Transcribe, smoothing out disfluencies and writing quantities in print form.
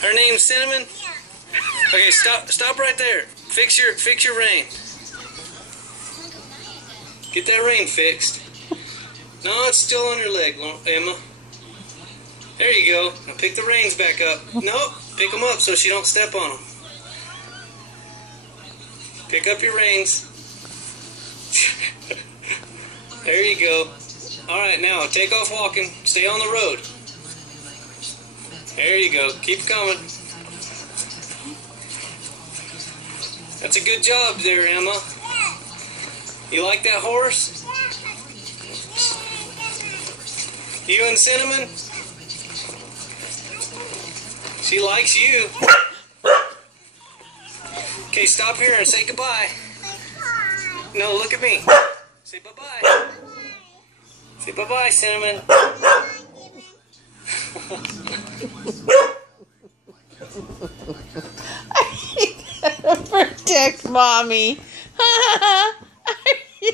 Her name's Cinnamon? Okay, stop right there. Fix your rein. Get that rein fixed. No, it's still on your leg, Emma. There you go. Now pick the reins back up. No, pick them up so she don't step on them. Pick up your reins. There you go. Alright, now take off walking. Stay on the road. There you go. Keep coming. That's a good job there, Emma. You like that horse? You and Cinnamon? She likes you. Okay, stop here and say goodbye. No, look at me. Say bye-bye. Say bye-bye, Cinnamon. Protect mommy. Are you